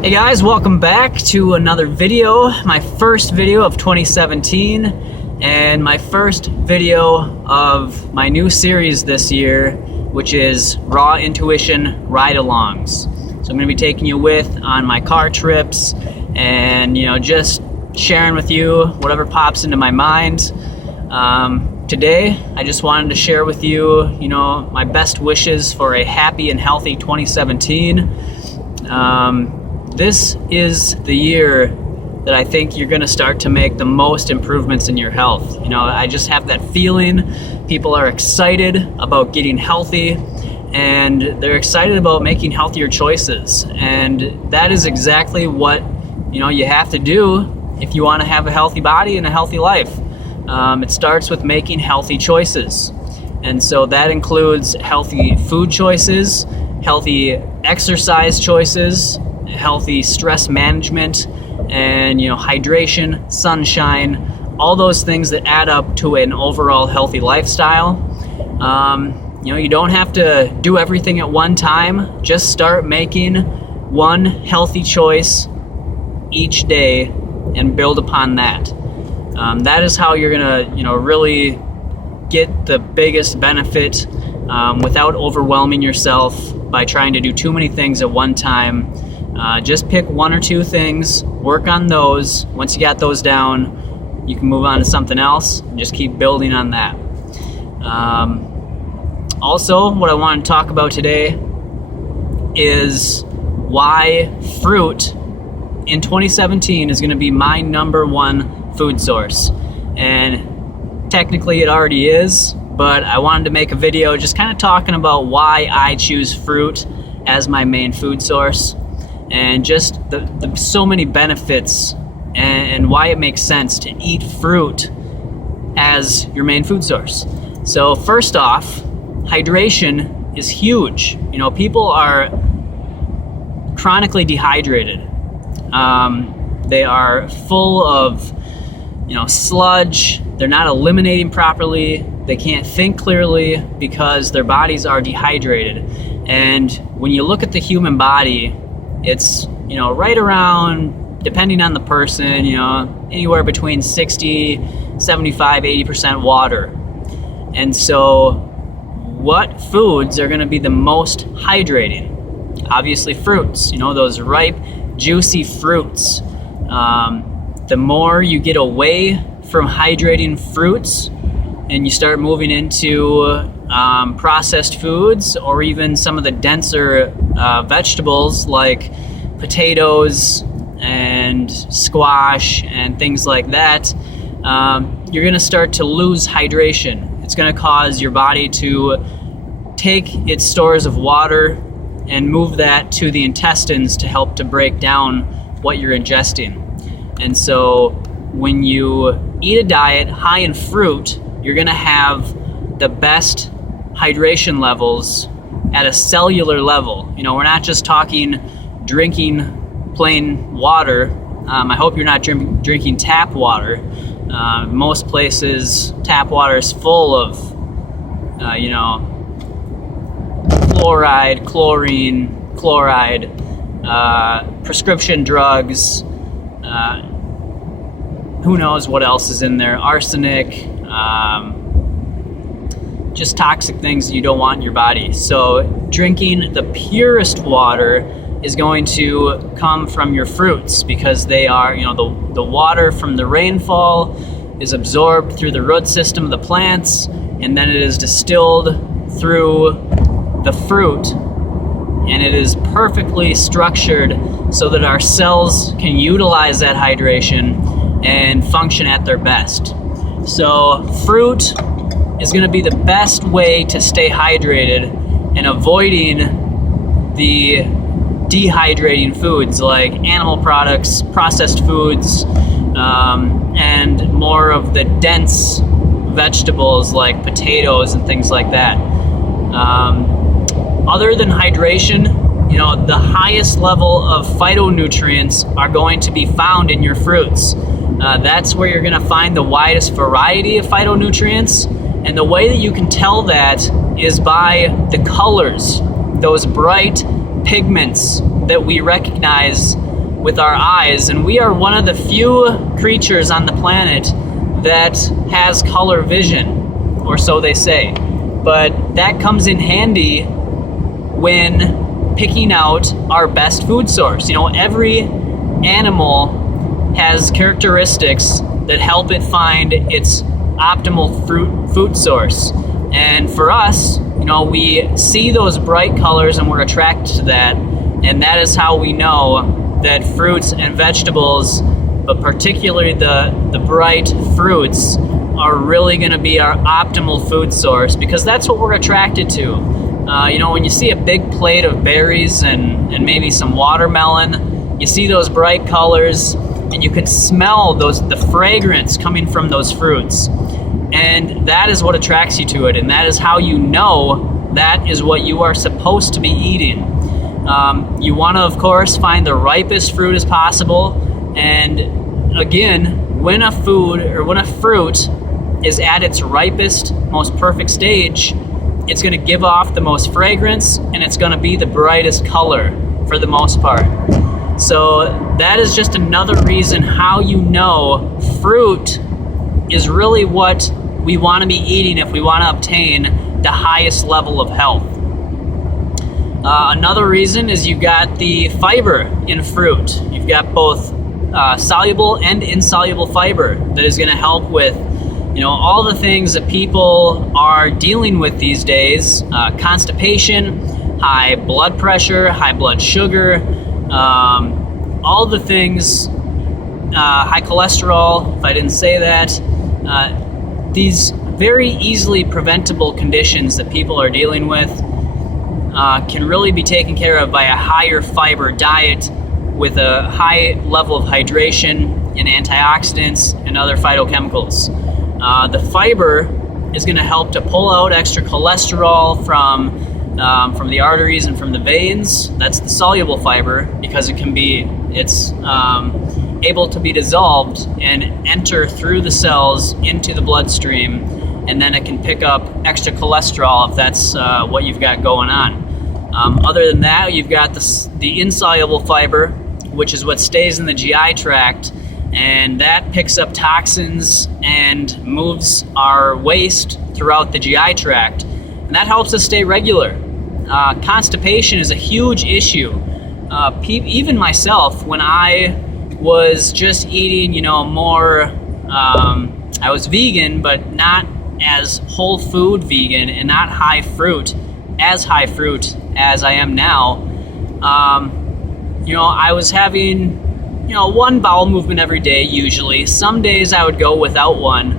Hey guys, welcome back to another video, my first video of 2017 and my first video of my new series this year, which is Raw Intuition Ride-Alongs. So I'm going to be taking you with on my car trips and just sharing with you whatever pops into my mind. Today I just wanted to share with you, my best wishes for a happy and healthy 2017. This is the year that I think you're going to start to make the most improvements in your health. I just have that feeling. People are excited about getting healthy, and they're excited about making healthier choices. And that is exactly what, you have to do if you want to have a healthy body and a healthy life. It starts with making healthy choices. And so that includes healthy food choices, healthy exercise choices, healthy stress management, and hydration, sunshine, all those things that add up to an overall healthy lifestyle. You don't have to do everything at one time. Just start making one healthy choice each day and build upon that. That is how you're gonna really get the biggest benefit without overwhelming yourself by trying to do too many things at one time. Just pick one or two things, work on those. Once you got those down, you can move on to something else and just keep building on that. Also, what I want to talk about today is why fruit in 2017 is going to be my number one food source. And technically it already is, but I wanted to make a video just kind of talking about why I choose fruit as my main food source, and just the so many benefits and why it makes sense to eat fruit as your main food source. So first off, hydration is huge. People are chronically dehydrated. They are full of sludge. They're not eliminating properly. They can't think clearly because their bodies are dehydrated. And when you look at the human body, it's right around, depending on the person, anywhere between 60, 75, 80% water. And so what foods are going to be the most hydrating? Obviously fruits, those ripe, juicy fruits. The more you get away from hydrating fruits and you start moving into processed foods, or even some of the denser vegetables like potatoes and squash and things like that, you're going to start to lose hydration. It's going to cause your body to take its stores of water and move that to the intestines to help to break down what you're ingesting. And so when you eat a diet high in fruit, you're going to have the best hydration levels at a cellular level. We're not just talking drinking plain water. I hope you're not drinking tap water. Most places, tap water is full of, fluoride, chlorine, chloride, prescription drugs, who knows what else is in there, arsenic, just toxic things you don't want in your body. So drinking the purest water is going to come from your fruits, because they are, the water from the rainfall is absorbed through the root system of the plants, and then it is distilled through the fruit, and it is perfectly structured so that our cells can utilize that hydration and function at their best. So fruit is going to be the best way to stay hydrated and avoiding the dehydrating foods like animal products, processed foods, and more of the dense vegetables like potatoes and things like that. Other than hydration, the highest level of phytonutrients are going to be found in your fruits. That's where you're going to find the widest variety of phytonutrients. And the way that you can tell that is by the colors, those bright pigments that we recognize with our eyes, and we are one of the few creatures on the planet that has color vision, or so they say. But that comes in handy when picking out our best food source. Every animal has characteristics that help it find its optimal food source. And for us, we see those bright colors and we're attracted to that. And that is how we know that fruits and vegetables, but particularly the bright fruits, are really going to be our optimal food source, because that's what we're attracted to. When you see a big plate of berries and maybe some watermelon, you see those bright colors and you can smell the fragrance coming from those fruits. And that is what attracts you to it, and that is how you know that is what you are supposed to be eating. You want to, of course, find the ripest fruit as possible. And again, when a fruit is at its ripest, most perfect stage, it's going to give off the most fragrance, and it's going to be the brightest color for the most part. So that is just another reason how you know fruit is really what we want to be eating if we want to obtain the highest level of health. Another reason is you've got the fiber in fruit. You've got both soluble and insoluble fiber that is going to help with all the things that people are dealing with these days: constipation, high blood pressure, high blood sugar, all the things, high cholesterol, if I didn't say that. These very easily preventable conditions that people are dealing with can really be taken care of by a higher fiber diet with a high level of hydration and antioxidants and other phytochemicals. The fiber is going to help to pull out extra cholesterol from the arteries and from the veins. That's the soluble fiber, because it's able to be dissolved and enter through the cells into the bloodstream, and then it can pick up extra cholesterol if that's what you've got going on. Other than that, you've got the insoluble fiber, which is what stays in the GI tract, and that picks up toxins and moves our waste throughout the GI tract, and that helps us stay regular. Constipation is a huge issue. Even myself, when I was just eating, more, I was vegan, but not as whole food vegan and not high fruit as I am now. I was having, one bowel movement every day usually. Some days I would go without one.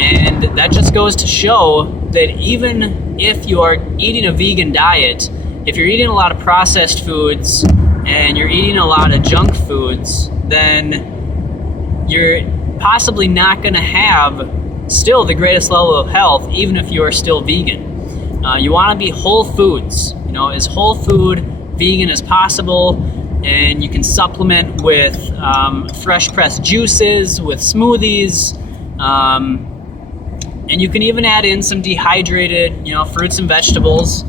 And that just goes to show that even if you are eating a vegan diet, if you're eating a lot of processed foods and you're eating a lot of junk foods, then you're possibly not going to have still the greatest level of health, even if you are still vegan. You want to be whole foods, as whole food vegan as possible, and you can supplement with fresh pressed juices, with smoothies, and you can even add in some dehydrated, fruits and vegetables.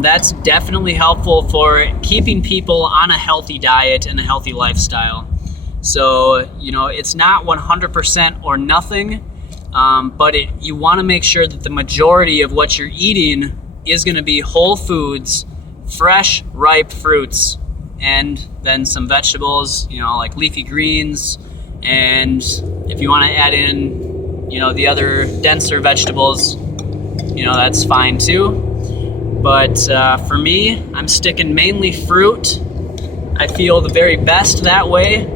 That's definitely helpful for keeping people on a healthy diet and a healthy lifestyle. So, it's not 100% or nothing, but you want to make sure that the majority of what you're eating is going to be whole foods, fresh, ripe fruits, and then some vegetables, like leafy greens. And if you want to add in, the other denser vegetables, that's fine too. But for me, I'm sticking mainly fruit. I feel the very best that way.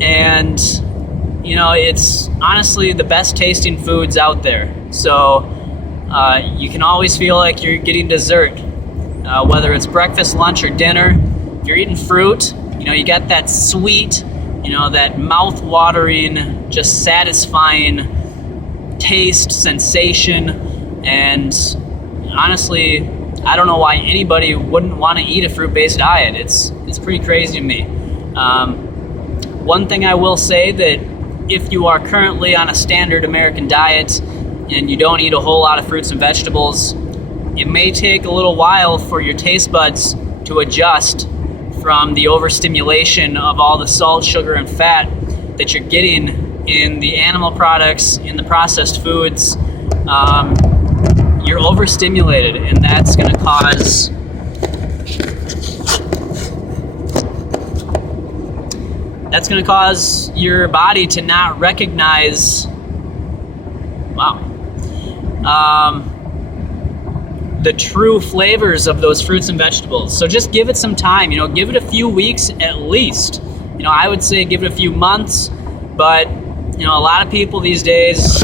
And, it's honestly the best tasting foods out there. So you can always feel like you're getting dessert, whether it's breakfast, lunch, or dinner. If you're eating fruit, you got that sweet, that mouth-watering, just satisfying taste, sensation. And honestly, I don't know why anybody wouldn't want to eat a fruit-based diet. It's pretty crazy to me. One thing I will say, that if you are currently on a standard American diet and you don't eat a whole lot of fruits and vegetables, it may take a little while for your taste buds to adjust from the overstimulation of all the salt, sugar, and fat that you're getting in the animal products, in the processed foods. You're overstimulated, and that's going to cause your body to not recognize the true flavors of those fruits and vegetables. So just give it some time, give it a few weeks at least. I would say give it a few months, but a lot of people these days